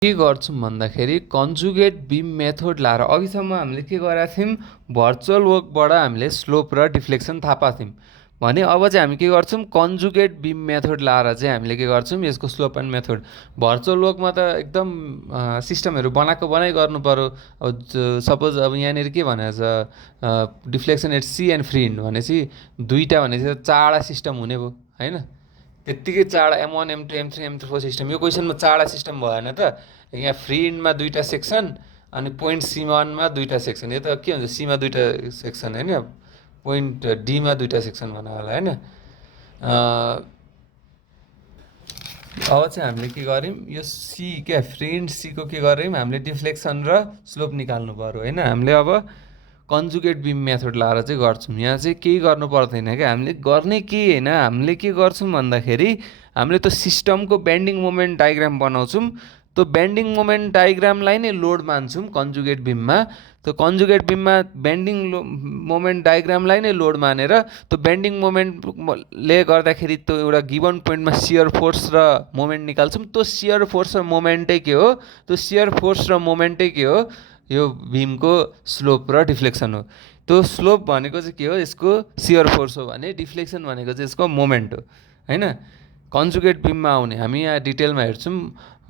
के गर्छौँ भन्दाखेरि कन्जुगेट बिम मेथड लाएर अघिसम्म हामीले के गरेका थियौँ, भर्चुअल वर्कबाट हामीले स्लोप र डिफ्लेक्सन थाहा पाएको थियौँ भने अब चाहिँ हामी के गर्छौँ, कन्जुगेट बिम मेथड लाएर चाहिँ हामीले के गर्छौँ, यसको स्लोप एन्ड मेथड भर्चुअल वर्कमा त एकदम सिस्टमहरू बनाइ गर्नु पऱ्यो। अब सपोज अब यहाँनिर के भनेको छ, deflection at C and free end भनेपछि दुईवटा भनेपछि चारवटा सिस्टम हुने भयो होइन। त्यत्तिकै चारवटा M1 M2 M3 M4 system, यो क्वेसनमा चारवटा सिस्टम भएन त। यहाँ फ्री इन्डमा दुईवटा सेक्सन अनि पोइन्ट C1मा दुईवटा सेक्सन, यो त के हुन्छ सीमा दुईवटा सेक्सन होइन, पोइन्ट डीमा दुईवटा सेक्सन भन्नु होला होइन। अब चाहिँ हामीले के गर्यौँ, यो सी क्या फ्री इन्ड सीको के गर्यौँ हामीले, डिफ्लेक्सन र स्लोप निकाल्नु पऱ्यो होइन। हामीले अब कन्जुगेट बिम मेथड लाएर चाहिँ गर्छौँ। यहाँ चाहिँ केही गर्नु पर्दैन क्या, हामीले गर्ने के होइन, हामीले के गर्छौँ भन्दाखेरि हामीले त सिस्टमको बेन्डिङ मोमेन्ट डायग्राम बनाउँछौँ, त्यो बेन्डिङ मोमेन्ट डायग्रामलाई नै लोड मान्छौँ कन्जुगेट बिममा। त्यो कन्जुगेट बिममा बेन्डिङ मोमेन्ट डायग्रामलाई नै लोड मानेर त्यो बेन्डिङ मोमेन्टले गर्दाखेरि त्यो एउटा गिभन पोइन्टमा सियर फोर्स र मोमेन्ट निकाल्छौँ। त्यो सियर फोर्स र मोमेन्टै के हो, त्यो सियर फोर्स र मोमेन्टै के हो, यो बिमको स्लोप र डिफ्लेक्सन हो। त्यो स्लोप भनेको चाहिँ के हो, यसको सियर फोर्स हो भने डिफ्लेक्सन भनेको चाहिँ यसको मोमेन्ट हो होइन। कन्जुगेट बिममा आउने हामी यहाँ डिटेलमा हेर्छौँ।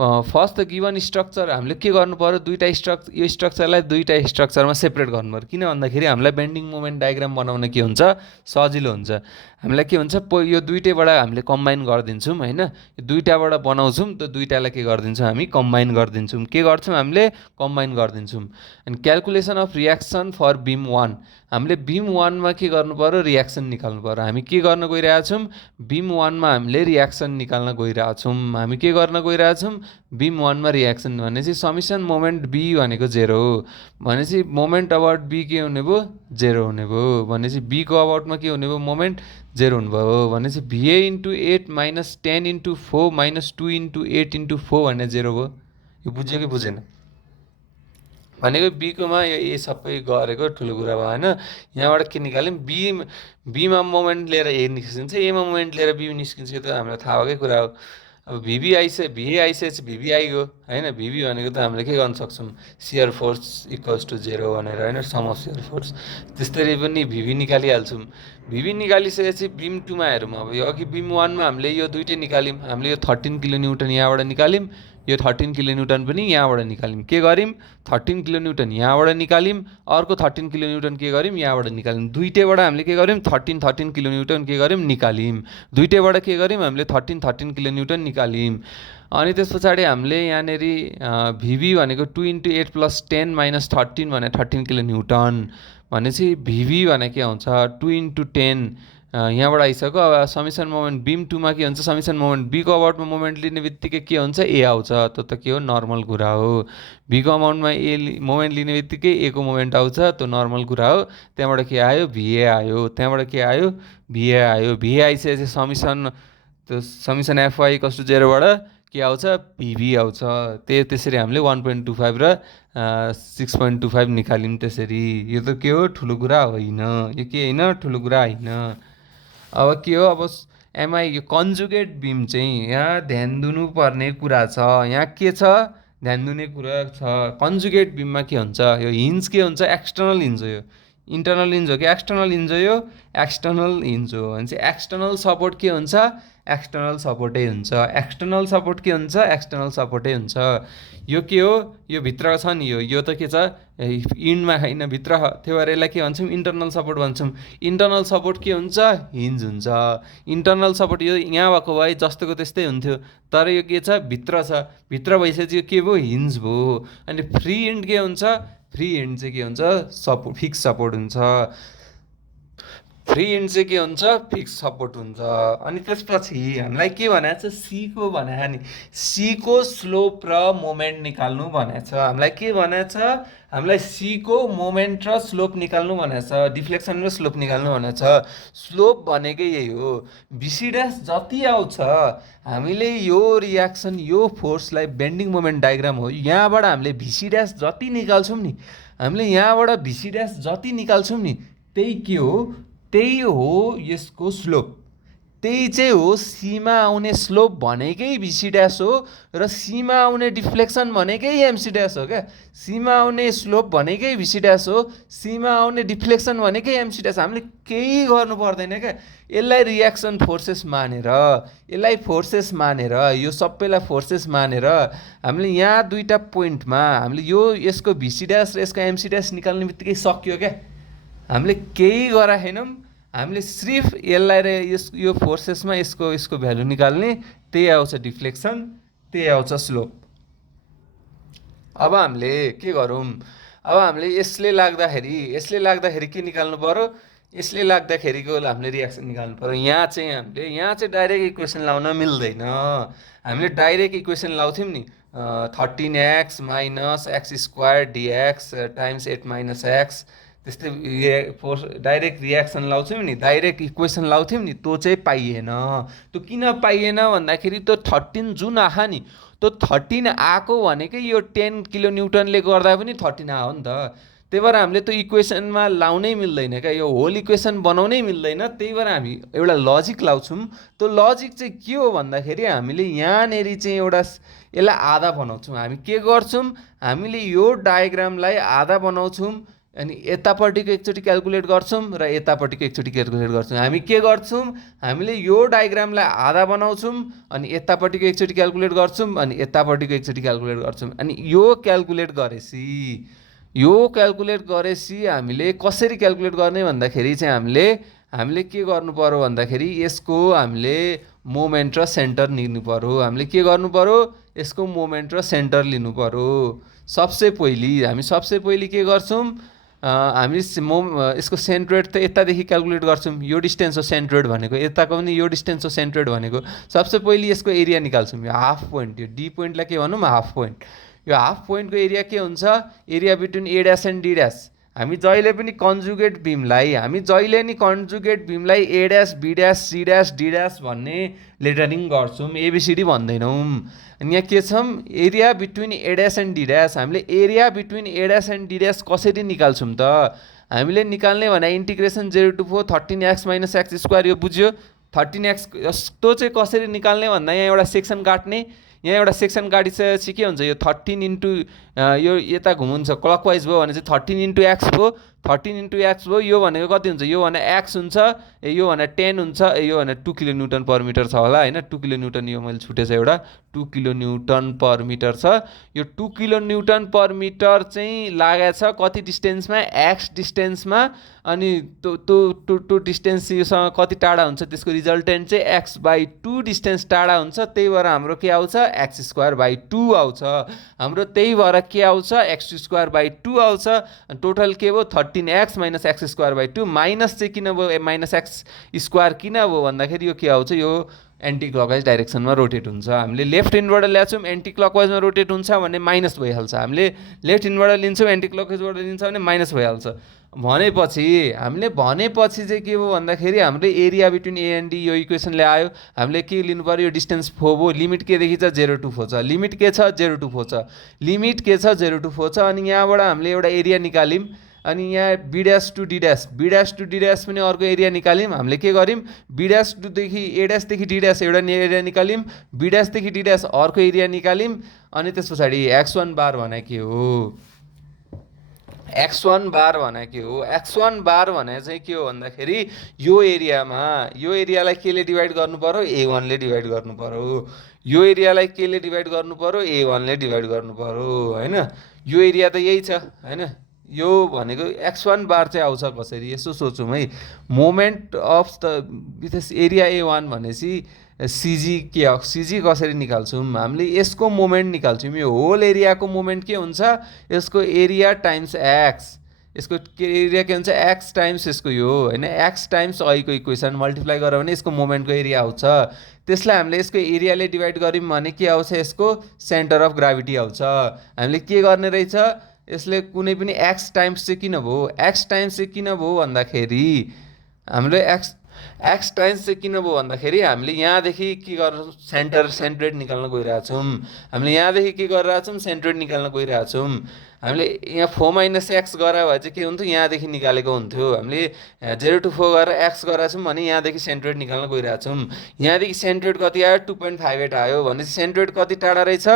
फर्स्ट त गिभन स्ट्रक्चर हामीले के गर्नु पऱ्यो, यो स्ट्रक्चरलाई दुईवटा स्ट्रक्चरमा सेपरेट गर्नु पऱ्यो। किन भन्दाखेरि हामीलाई बेन्डिङ मोमेन्ट डायग्राम बनाउन के हुन्छ, सजिलो हुन्छ। हामीलाई के हुन्छ, यो दुइटैबाट हामीले कम्बाइन गरिदिन्छौँ होइन, यो दुइटाबाट बनाउँछौँ, त्यो दुइटालाई के गरिदिन्छौँ हामी, कम्बाइन गरिदिन्छौँ। के गर्छौँ हामीले, कम्बाइन गरिदिन्छौँ। And calculation of reaction for beam 1, हामीले बिम 1मा के गर्नु पऱ्यो, रियाक्सन निकाल्नु पऱ्यो। हामी के गर्न गइरहेछौँ, बिम 1मा हामीले रियाक्सन निकाल्न गइरहेछौँ। हामी के गर्न गइरहेछौँ, बिम 1मा रियाक्सन भनेपछि समिसन मोमेन्ट बी भनेको 0 हो भनेपछि मोमेन्ट अबाउट बी के हुने भयो, 0 हुने भयो भनेपछि बीको अबाउटमा के हुने भयो, मोमेन्ट 0 हुनुभयो भनेपछि VA into 8 minus 10 into 4 minus 2 into 8 into 4 भन्ने 0 भयो। यो बुझ्यो कि बुझेन भनेको, बीकोमा यो ए सबै गरेको ठुलो कुरा भयो होइन। यहाँबाट के निकाल्यौँ, बीमा मोमेन्ट लिएर ए निस्किन्छ, एमा मोमेन्ट लिएर बी निस्किन्छ, यो त हामीलाई थाहा भएकै कुरा हो। अब भिभी आइसकेपछि भिभी आइगयो होइन। भिभी भनेको त हामीले के गर्न सक्छौँ, सियर फोर्स इक्वल्स टु 0 भनेर होइन, सम अफ सियर फोर्स। त्यस्तरी पनि भिभी निकालिहाल्छौँ। भिभी निकालिसकेपछि बिम 2मा हेरौँ। अब यो अघि बिम 1मा हामीले यो दुइटै निकाल्यौँ, हामीले यो 13 किलो न्युटन यहाँबाट निकाल्यौँ, यो 13 किलो न्युटन पनि यहाँबाट निकाल्यौँ। के गर्यौँ, 13 किलो न्युटन यहाँबाट निकाल्यौँ, अर्को 13 किलो न्युटन के गर्यौँ, यहाँबाट निकाल्यौँ। दुइटैबाट हामीले के गर्यौँ, 13 किलो न्युटन के गर्यौँ, निकाल्यौँ। दुइटैबाट के गर्यौँ, हामीले 13 किलो न्युटन निकाल्यौँ। अनि त्यस पछाडि हामीले यहाँनिर भिभी भनेको 2 इन्टु 8 प्लस 10 माइनस 13 भने 13 किलो न्युटन भनेपछि भिभी भने के आउँछ, 2 इन्टु 10 यहाँबाट आइसक्यो। अब समिसन मोमेन्ट बिम 2मा के हुन्छ, समिसन मोमेन्ट बीको अबाउटमा मोमेन्ट लिने बित्तिकै के हुन्छ, ए आउँछ। त्यो त के हो, नर्मल कुरा हो। बीको अमाउन्टमा मोमेन्ट लिने बित्तिकै ए को मोमेन्ट आउँछ, त्यो नर्मल कुरा हो। त्यहाँबाट के आयो, भिए आयो। त्यहाँबाट के आयो, भिए आयो। भिए आइसकेपछि समिसन, त्यो समिसन एफवाई इक्वल्स टु 0बाट के आउँछ, भिभी आउँछ। त्यसरी हामीले 1.25 र 6.25 निकाल्यौँ। त्यसरी यो त के हो, ठुलो कुरा होइन। यो के होइन, ठुलो कुरा होइन। अब के हो, अब एमआई यो कन्जुगेट बिम चाहिँ यहाँ ध्यान दिनुपर्ने कुरा छ। यहाँ के छ, ध्यान दिने कुरा छ। कन्जुगेट बिममा के हुन्छ, यो हिन्ज के हुन्छ, एक्सटर्नल हिन्ज हो। यो इन्टर्नल हिन्ज हो कि एक्सटर्नल हिन्ज हो, यो एक्सटर्नल हिन्ज हो भने चाहिँ एक्सटर्नल सपोर्ट के हुन्छ, एक्सटर्नल सपोर्टै हुन्छ। एक्सटर्नल सपोर्ट के हुन्छ, एक्सटर्नल सपोर्टै हुन्छ। यो के हो, यो भित्र छ नि, यो त के छ, इन्डमा होइन, भित्र त्यो भएर यसलाई के भन्छौँ, इन्टर्नल सपोर्ट भन्छौँ। इन्टर्नल सपोर्ट के हुन्छ, हिन्ज हुन्छ। इन्टर्नल सपोर्ट यो यहाँ भएको भए जस्तोको त्यस्तै हुन्थ्यो, तर यो के छ, भित्र छ। भित्र भइसकेपछि यो के भयो, हिन्ज भयो। अनि फ्री इन्ड के हुन्छ, फ्री इन्ड चाहिँ के हुन्छ, सपोर्ट, फिक्स सपोर्ट हुन्छ। फ्री इन्ड चाहिँ के हुन्छ, फिक्स सपोर्ट हुन्छ। अनि त्यसपछि हामीलाई के भनेको छ, सीको भनेको नि, सीको स्लोप र मोमेन्ट निकाल्नु भनेको छ। हामीलाई के भनेको छ, हामीलाई सीको मोमेन्ट र स्लोप निकाल्नु भनेको छ, डिफ्लेक्सन र स्लोप निकाल्नु भनेको छ। स्लोप भनेकै यही हो, बिसी ड्यास जति आउँछ हामीले यो रियाक्सन, यो फोर्सलाई बेन्डिङ मोमेन्ट डायग्राम हो, यहाँबाट हामीले भिसी ड्यास जति निकाल्छौँ नि, हामीले यहाँबाट भिसी ड्यास जति निकाल्छौँ नि, त्यही के हो, त्यही हो यसको स्लोप। त्यही चाहिँ हो सीमा आउने स्लोप भनेकै भिसी ड्यास हो र सीमा आउने डिफ्लेक्सन भनेकै एमसी ड्यास हो क्या। सीमा आउने स्लोप भनेकै भिसी ड्यास हो, सीमा आउने डिफ्लेक्सन भनेकै एमसी ड्यास। हामीले केही गर्नु पर्दैन क्या। यसलाई रियाक्सन फोर्सेस मानेर, यसलाई फोर्सेस मानेर, यो सबैलाई फोर्सेस मानेर हामीले यहाँ दुईवटा पोइन्टमा हामीले यसको भिसी ड्यास र यसको एमसी ड्यास निकाल्ने बित्तिकै सक्यो क्या। हामीले केही गरा छैनौँ, हामीले सिर्फ यसलाई र यो फोर्सेसमा यसको भ्यालु निकाल्ने, त्यही आउँछ डिफ्लेक्सन, त्यही आउँछ स्लोप। अब हामीले के गरौँ, अब हामीले यसले लाग्दाखेरि के निकाल्नु पर्यो, यसले लाग्दाखेरिको हामीले रियाक्सन निकाल्नु पर्यो। यहाँ चाहिँ डाइरेक्ट इक्वेसन लाउन मिल्दैन। हामीले डाइरेक्ट इक्वेसन लाउँथ्यौँ नि, 13x minus x square dx times 8 minus x, त्यस्तै डाइरेक्ट रियाक्सन लाउँथ्यौँ नि, डाइरेक्ट इक्वेसन लाउँथ्यौँ नि, त्यो चाहिँ पाइएन। त्यो किन पाइएन भन्दाखेरि त्यो 13 जुन आहा नि, त्यो 13 आएको भनेकै यो 10 किलो न्युटनले गर्दा पनि 13 आयो नि त। त्यही भएर हामीले त्यो इक्वेसनमा लाउनै मिल्दैन क्या, यो होल इक्वेसन बनाउनै मिल्दैन। त्यही भएर हामी एउटा लजिक लाउँछौँ। त्यो लजिक चाहिँ के हो भन्दाखेरि हामीले यहाँनिर चाहिँ एउटा यसलाई आधा बनाउँछौँ। हामी के गर्छौँ, हामीले यो डायग्रामलाई आधा बनाउँछौँ अनि यतापट्टिको एकचोटि क्यालकुलेट गर्छौँ र यतापट्टिको एकचोटि क्यालकुलेट गर्छौँ। हामी के गर्छौँ, हामीले यो डायग्रामलाई आधा बनाउँछौँ अनि यतापट्टिको एकचोटि क्यालकुलेट गर्छौँ अनि यतापट्टिको एकचोटि क्यालकुलेट गर्छौँ। अनि यो क्यालकुलेट गरेपछि हामीले कसरी क्यालकुलेट गर्ने भन्दाखेरि चाहिँ हामीले के गर्नु पर्यो भन्दाखेरि यसको हामीले मोमेन्ट र सेन्टर लिनु पर्यो। हामीले के गर्नु पर्यो, यसको मोमेन्ट र सेन्टर लिनु पर्यो। सबसे पहिले के गर्छौँ, हामी यसको सेन्ट्रोइड त यतादेखि क्यालकुलेट गर्छौँ। यो डिस्टेन्स हो सेन्ट्रोइड भनेको, यताको पनि यो डिस्टेन्स हो सेन्ट्रोइड भनेको। सबसे पहिले यसको एरिया निकाल्छौँ। यो हाफ पोइन्ट, यो डी पोइन्टलाई के भनौँ, हाफ पोइन्ट। यो हाफ पोइन्टको एरिया के हुन्छ, area between A dash and D dash. हामी जहिले पनि कन्जुगेट बिमलाई A dash B dash C dash D dash भन्ने लेटरिङ गर्छौँ, एबिसिडी भन्दैनौँ। अनि यहाँ के छौँ, area between A dash and D dash. हामीले area between A dash and D dash कसरी निकाल्छौँ त, हामीले निकाल्ने भने integration 0 to 4 13x minus x square, यो बुझ्यो। 13x यस्तो चाहिँ कसरी निकाल्ने भन्दा यहाँ एउटा सेक्सन काट्ने, यहाँ एउटा सेक्सन काटिसकेपछि के हुन्छ, यो 13 इन्टु यो यता घुमुन्छ क्लकवाइज भयो भने चाहिँ 13 इन्टु एक्स भयो, 13 इन्टु एक्स भयो। यो भनेको कति हुन्छ, यो भने एक्स हुन्छ, यो भने 10 हुन्छ, यो भने 2 किलो न्युटन पर मिटर छ होला होइन। 2 किलो न्युटन, यो मैले छुटेछ एउटा, 2 किलो न्युटन पर मिटर छ। यो 2 किलो न्युटन पर मिटर चाहिँ लागेको छ कति डिस्टेन्समा, एक्स डिस्टेन्समा। अनि त्यो डिस्टेन्स योसँग कति टाढा हुन्छ, त्यसको रिजल्टेन्ट चाहिँ x/2 डिस्टेन्स टाढा हुन्छ। त्यही भएर हाम्रो के आउँछ, x²/2 आउँछ। हाम्रो त्यही भएर के आउँछ, x²/2 आउँछ। टोटल के भयो, 13x माइनस x²/2। माइनस चाहिँ किन भयो, माइनस एक्स स्क्वायर किन भयो भन्दाखेरि यो के आउँछ, यो एन्टी क्लकवाइज डाइरेक्सनमा रोटेट हुन्छ। हामीले लेफ्ट इन्डबाट ल्याउँछौँ, एन्टी क्लकवाइजमा रोटेट हुन्छ भने माइनस भइहाल्छ। हामीले लेफ्ट इन्डबाट लिन्छौँ, एन्टी क्लकवाइजबाट लिन्छ भने माइनस भइहाल्छ। भनेपछि चाहिँ के भयो भन्दाखेरि हामीले area between A and D यो इक्वेसन ल्यायो। हामीले के लिनु पऱ्यो, यो डिस्टेन्स 4 भयो। लिमिट केदेखि छ, 0 to 4 छ। लिमिट के छ, 0 to 4 छ। लिमिट के छ, 0 to 4 छ। अनि यहाँबाट हामीले एउटा एरिया निकाल्यौँ। अनि यहाँ B dash to D dash पनि अर्को एरिया निकाल्यौँ। हामीले के गर्यौँ, बी ड्यास टुदेखि ए ड्यासदेखि डी ड्यास एउटा एरिया निकाल्यौँ, बी ड्यासदेखि डी ड्यास अर्को एरिया निकाल्यौँ। अनि त्यस पछाडि x1 बार भने के हो, x1 बार भने चाहिँ के हो भन्दाखेरि यो एरियालाई केले डिभाइड गर्नु पर्यो, a1 ले डिभाइड गर्नु पर्यो। यो एरियालाई केले डिभाइड गर्नु पर्यो, a1 ले डिभाइड गर्नु पर्यो होइन। यो एरिया त यही छ होइन। यो भनेको x1 बार चाहिँ आउँछ कसरी, यसो सोचौँ है। Moment of the area a1 भनेपछि सिजी के हो, सिजी कसरी निकाल्छौँ, हामीले यसको मोमेन्ट निकाल्छौँ। यो होल एरियाको मोमेन्ट के हुन्छ, यसको एरिया टाइम्स एक्स। यसको एरिया के हुन्छ, एक्स टाइम्स यसको यो होइन, एक्स टाइम्स अहिलेको इक्वेसन मल्टिप्लाई गऱ्यो भने यसको मोमेन्टको एरिया आउँछ। त्यसलाई हामीले यसको एरियाले डिभाइड गऱ्यौँ भने के आउँछ, यसको सेन्टर अफ ग्राभिटी आउँछ। हामीले के गर्ने रहेछ, यसले कुनै पनि एक्स टाइम्स चाहिँ किन भयो भन्दाखेरि हामीले एक्स टाइम्स चाहिँ किन भयो भन्दाखेरि हामीले यहाँदेखि के गर्छौँ, सेन्ट्रोइड निकाल्न गइरहेछौँ। हामीले यहाँदेखि के गरिरहेछौँ, सेन्ट्रोइड निकाल्न गइरहेछौँ। हामीले यहाँ 4 - x गरे भए चाहिँ के हुन्थ्यो, यहाँदेखि निकालेको हुन्थ्यो। हामीले 0 to 4 गरेर x गरेका छौँ भने यहाँदेखि सेन्ट्रोइड निकाल्न गइरहेको छौँ। यहाँदेखि सेन्ट्रोइड कति आयो, 2.58 आयो भनेपछि सेन्ट्रोइड कति टाढा रहेछ,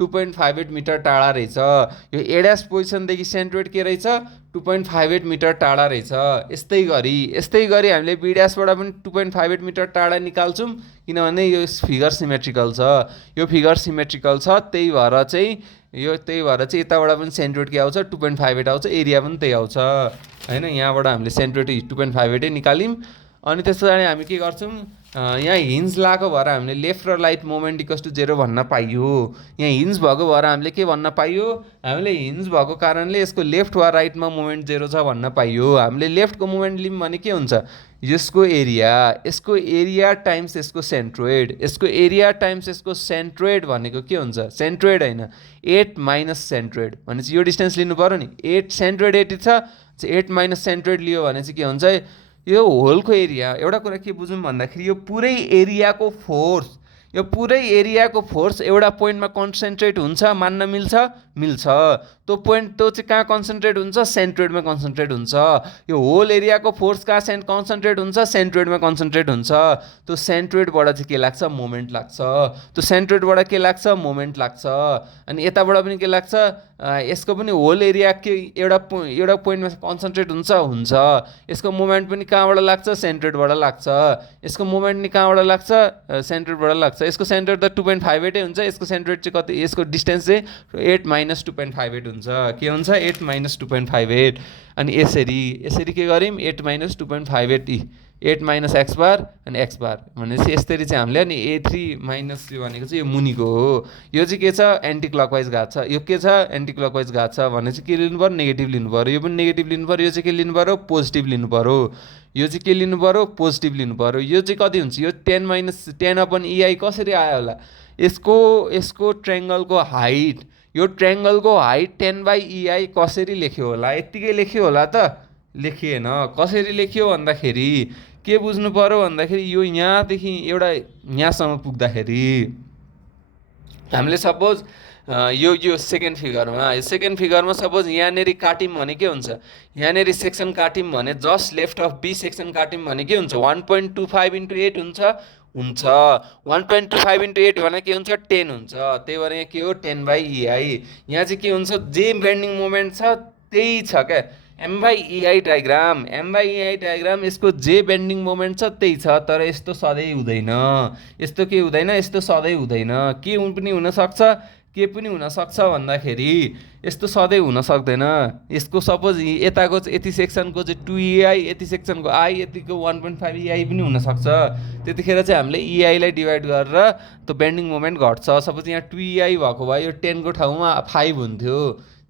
2.58 मिटर टाढा रहेछ। यो ए ड्यास पोजिसनदेखि सेन्ट्रोइड के रहेछ, 2.58 मिटर टाढा रहेछ। यस्तै गरी हामीले बी ड्यासबाट पनि 2.58 मिटर टाढा निकाल्छौँ, किनभने यो फिगर सिमेट्रिकल छ। यो फिगर सिमेट्रिकल छ, त्यही भएर चाहिँ यताबाट पनि सेन्ट्रोइड के आउँछ, 2.58 आउँछ, एरिया पनि त्यही आउँछ होइन। यहाँबाट हामीले सेन्ट्रोइड 2.58 निकाल्यौँ। अनि त्यस पछाडि हामी के गर्छौँ, यहाँ हिन्ज लगाएको भएर हामीले लेफ्ट र राइट मोमेन्ट इक्वल्स टु 0 भन्न पाइयो। यहाँ हिन्ज भएको भएर हामीले के भन्न पाइयो, हामीले हिन्ज भएको कारणले यसको लेफ्ट वा राइटमा मोमेन्ट 0 छ भन्न पाइयो। हामीले लेफ्टको मोमेन्ट लियौँ भने के हुन्छ, यसको एरिया टाइम्स यसको सेन्ट्रोइड, यसको एरिया टाइम्स यसको सेन्ट्रोइड भनेको के हुन्छ, सेन्ट्रोइड होइन 8 माइनस सेन्ट्रोइड भनेपछि यो डिस्टेन्स लिनु पऱ्यो नि। 8 सेन्ट्रोइड 80 छ, 8 माइनस सेन्ट्रोइड लियो भने चाहिँ के हुन्छ, यो होलको एरिया। एउटा कुरा के बुझौँ भन्दाखेरि यो पुरै एरियाको फोर्स एउटा पोइन्टमा कन्सन्ट्रेट हुन्छ, मान्न मिल्छ। त्यो पोइन्ट त्यो चाहिँ कहाँ कन्सन्ट्रेट हुन्छ, सेन्ट्रोइडमा कन्सन्ट्रेट हुन्छ। यो होल एरियाको फोर्स कहाँ कन्सन्ट्रेट हुन्छ, सेन्ट्रोइडमा कन्सन्ट्रेट हुन्छ। त्यो सेन्ट्रोइडबाट चाहिँ के लाग्छ, मोमेन्ट लाग्छ। त्यो सेन्ट्रोइडबाट के लाग्छ, मोमेन्ट लाग्छ। अनि यताबाट पनि के लाग्छ, यसको पनि होल एरिया के एउटा पोइन्टमा कन्सन्ट्रेट हुन्छ। यसको मोमेन्ट पनि कहाँबाट लाग्छ, सेन्ट्रोइडबाट लाग्छ। यसको मोमेन्ट नि कहाँबाट लाग्छ, सेन्ट्रोइडबाट लाग्छ। यसको सेन्ट्रोइड त 2.58 हुन्छ, यसको सेन्ट्रोइड चाहिँ कति, यसको डिस्टेन्स चाहिँ 8 - 2.58 हुन्छ। के हुन्छ, 8 - 2.58। अनि यसरी के गर्यौँ, 8 - 2.58 8 - x बार अनि x बार भनेपछि यसरी चाहिँ हामीले। अनि A3 माइनस यो भनेको चाहिँ यो मुनिको हो, यो चाहिँ के छ, एन्टी क्लकवाइज गएको छ। यो के छ, एन्टी क्लकवाइज गएको छ भने चाहिँ के लिनु पऱ्यो, नेगेटिभ लिनु पऱ्यो। यो पनि नेगेटिभ लिनु पऱ्यो। यो चाहिँ के लिनु पऱ्यो, पोजिटिभ लिनु पऱ्यो। यो चाहिँ के लिनु पऱ्यो, पोजिटिभ लिनु पऱ्यो। यो चाहिँ कति हुन्छ, यो 10 - 10/EI कसरी आयो होला, यसको ट्रायङ्गलको हाइट, यो ट्रायङ्गलको हाइट 10/EI कसरी लेख्यो होला, यत्तिकै लेख्यो होला त, लेखिएन। कसरी लेख्यो भन्दाखेरि के बुझ्नु पऱ्यो भन्दाखेरि यो यहाँदेखि एउटा यहाँसम्म पुग्दाखेरि हामीले सपोज यो सेकेन्ड फिगरमा सपोज यहाँनिर काट्यौँ भने के हुन्छ, यहाँनिर सेक्सन काट्यौँ भने just left of B section काट्यौँ भने के हुन्छ, 1.25 × 8 हुन्छ 1.25 × 8 भने के हुन्छ, 10 हुन्छ। त्यही भएर यहाँ के हो, 10/EI। यहाँ चाहिँ के हुन्छ, जे बेन्डिङ मोमेन्ट छ त्यही छ क्या, M/EI डायग्राम यसको जे बेन्डिङ मोमेन्ट छ त्यही छ। तर यस्तो सधैँ हुँदैन, यस्तो सधैँ हुँदैन। के पनि हुनसक्छ भन्दाखेरि यस्तो सधैँ हुन सक्दैन। यसको सपोज यताको यति सेक्सनको चाहिँ 2EI, यति सेक्सनको I, यतिको 1.5EI पनि हुनसक्छ। त्यतिखेर चाहिँ हामीले EI-लाई डिभाइड गरेर त्यो बेन्डिङ मोमेन्ट घट्छ। सपोज यहाँ 2EI भएको भए यो 10 को ठाउँमा 5 हुन्थ्यो,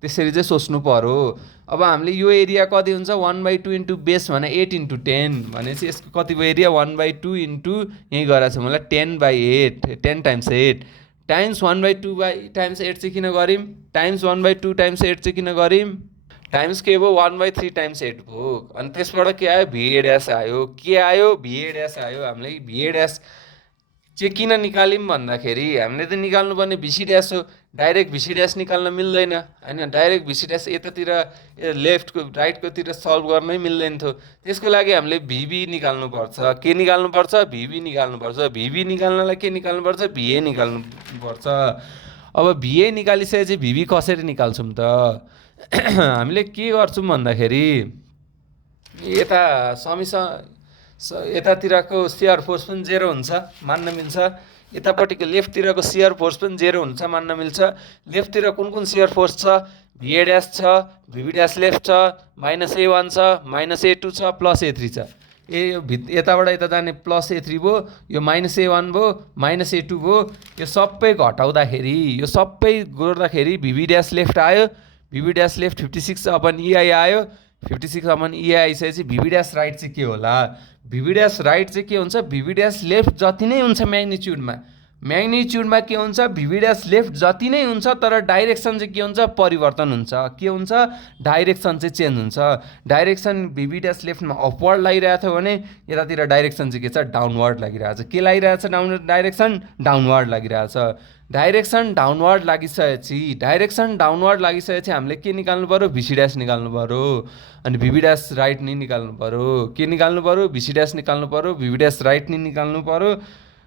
त्यसरी चाहिँ सोच्नु पर्यो। अब हामीले यो एरिया कति हुन्छ, 1/2 इन्टु बेस भने 8 × 10 भनेपछि यसको कति भयो एरिया, 1/2 इन्टु यहीँ गराएको छ मलाई 10/8, 10 × 8 टाइम्स 1/2 टाइम्स 8 चाहिँ किन गऱ्यौँ, टाइम्स 1/2 टाइम्स 8 चाहिँ किन गऱ्यौँ, टाइम्स के भयो, 1/3 टाइम्स 8 भयो। अनि त्यसबाट के आयो, VA ड्यास आयो। के आयो, VA ड्यास आयो। हामीले VA ड्यास चाहिँ किन निकाल्यौँ भन्दाखेरि हामीले त निकाल्नुपर्ने VC ड्यास हो, डाइरेक्ट VC ड्यास निकाल्न मिल्दैन होइन। डाइरेक्ट VC ड्यास यतातिर लेफ्टको राइटकोतिर सल्भ गर्नै मिल्दैन थियो। त्यसको लागि हामीले VB निकाल्नुपर्छ। के निकाल्नुपर्छ, VB निकाल्नुपर्छ। VB निकाल्नलाई के निकाल्नुपर्छ, VA निकाल्नुपर्छ। अब VA निकालिसकेपछि VB कसरी निकाल्छौँ त, हामीले के गर्छौँ भन्दाखेरि यतातिरको सियर फोर्स पनि 0 हुन्छ मान्न मिल्छ, यतापट्टिको लेफ्टतिरको सियर फोर्स पनि 0 हुन्छ मान्न मिल्छ। लेफ्टतिर कुन सियर फोर्स छ, VA ड्यास छ, VB ड्यास लेफ्ट छ, -A1 छ, -A2 छ, +A3 छ। यो यताबाट यता जाने +A3 भयो, यो -A1 भयो, -A2 भयो। यो सबै घटाउँदाखेरि यो सबै गर्दाखेरि VB ड्यास लेफ्ट आयो, VB ड्यास लेफ्ट 56/EI आयो। 56/EI आइसकेपछि VB ड्यास राइट चाहिँ के होला, VB ड्यास राइट चाहिँ के हुन्छ, VB ड्यास लेफ्ट जति नै हुन्छ म्याग्निच्युडमा के हुन्छ, VB ड्यास लेफ्ट जति नै हुन्छ तर डाइरेक्सन चाहिँ के हुन्छ, परिवर्तन हुन्छ। के हुन्छ, डाइरेक्सन चाहिँ चेन्ज हुन्छ। डाइरेक्सन VB ड्यास लेफ्टमा अपवर्ड लागिरहेको थियो भने यतातिर डाइरेक्सन चाहिँ के छ, डाउनवर्ड लागिरहेछ। के लागिरहेछ, डाइरेक्सन डाउनवर्ड लागिरहेछ। डाइरेक्सन डाउनवर्ड लागिसकेपछि हामीले के निकाल्नु पऱ्यो, भिसी ड्यास निकाल्नु पऱ्यो। अनि भिभी ड्यास राइट नि निकाल्नु पऱ्यो। के निकाल्नु पऱ्यो, भिसी ड्यास निकाल्नु पऱ्यो, भिभी ड्यास राइट नि निकाल्नु पऱ्यो।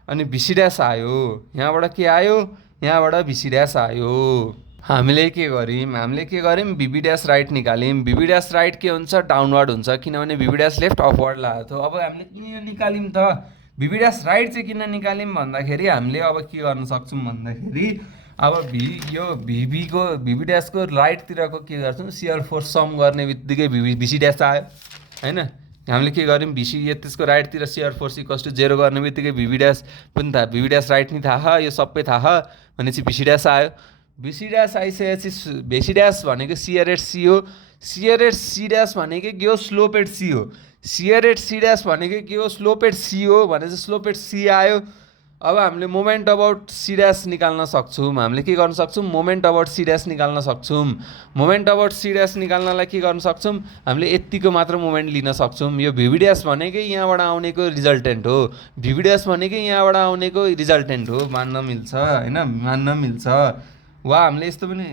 अनि भिसी ड्यास आयो, यहाँबाट के आयो, यहाँबाट भिसी ड्यास आयो। हामीले के गर्यौँ, भिभी ड्यास राइट निकाल्यौँ। भिभी ड्यास राइट के हुन्छ, डाउनवर्ड हुन्छ, किनभने भिभी ड्यास लेफ्ट अपवर्ड लागेको थियो। अब हामीले किन निकाल्यौँ त, भिभी ड्यास राइट चाहिँ किन निकाल्यौँ भन्दाखेरि हामीले अब के गर्न सक्छौँ भन्दाखेरि अब भिभी ड्यासको राइटतिरको के गर्छौँ, सियर फोर्स सम गर्ने बित्तिकै भिसी ड्यास आयो होइन। हामीले के गर्यौँ, त्यसको राइटतिर सियर फोर्स इक्वल्स टु 0 गर्ने बित्तिकै भिभी ड्यास पनि थाहा, भिभी ड्यास राइट नि थाहा, यो सबै थाहा भनेपछि भिसी ड्यास आयो। भिसी ड्यास आइसकेपछि भिसी ड्यास भनेको सियर एट सी हो। सियर एट सी ड्यास भनेको के हो, स्लोप एट सी हो। सियर एट सी ड्यास भनेको के हो, स्लोप एट सी हो भनेपछि स्लोप एट सी आयो। अब हामीले मोमेन्ट अबाउट सी ड्यास निकाल्न सक्छौँ। हामीले के गर्न सक्छौँ, मोमेन्ट अबाउट सी ड्यास निकाल्न सक्छौँ। मोमेन्ट अबाउट सी ड्यास निकाल्नलाई के गर्न सक्छौँ, हामीले यतिको मात्र मोमेन्ट लिन सक्छौँ। यो भिभी ड्यास भनेकै यहाँबाट आउनेको रिजल्टेन्ट हो। भिभी ड्यास भनेकै यहाँबाट आउनेको रिजल्टेन्ट हो, मान्न मिल्छ होइन, मान्न मिल्छ। वा हामीले यस्तो पनि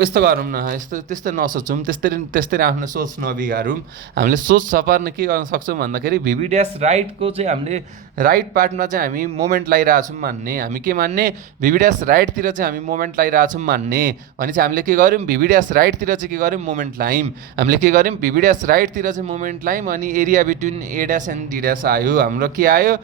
यस्तो गरौँ न, त्यस्तो नसोचौँ, त्यस्तरी आफ्नो सोच नबिगारौँ। हामीले सोच सपार्न के गर्न सक्छौँ भन्दाखेरि भिभी ड्यास राइटको चाहिँ हामीले राइट पार्टमा चाहिँ हामी मोमेन्ट लगाइरहेछौँ मान्ने। हामी के मान्ने, भिभी ड्यास राइटतिर चाहिँ हामी मोमेन्ट लगाइरहेछौँ मान्ने। भनेपछि हामीले के गर्यौँ, भिभी ड्यास राइटतिर चाहिँ के गर्यौँ, मोमेन्ट लायौँ। हामीले के गर्यौँ, भिभी ड्यास राइटतिर चाहिँ मोमेन्ट लायौँ। अनि area between A dash and D dash आयो। हाम्रो के आयो,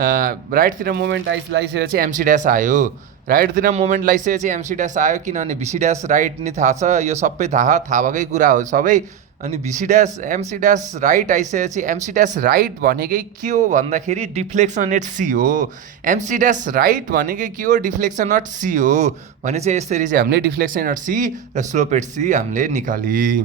राइटतिर मोमेन्ट लगाइसकेपछि एमसी ड्यास आयो। राइटतिर मोमेन्ट लगाइसकेपछि एमसी ड्यास आयो, किनभने भिसी ड्यास राइट नि थाहा छ, यो सबै थाहा भएकै कुरा हो सबै। अनि भिसी ड्यास एमसी ड्यास राइट आइसकेपछि एमसी ड्यास राइट भनेकै के हो भन्दाखेरि डिफ्लेक्सन एट सी हो। एमसी ड्यास राइट भनेकै के हो, डिफ्लेक्सन एट सी हो। भने चाहिँ यसरी चाहिँ हामीले डिफ्लेक्सन एट सी र स्लोप एट सी हामीले निकाल्यौँ।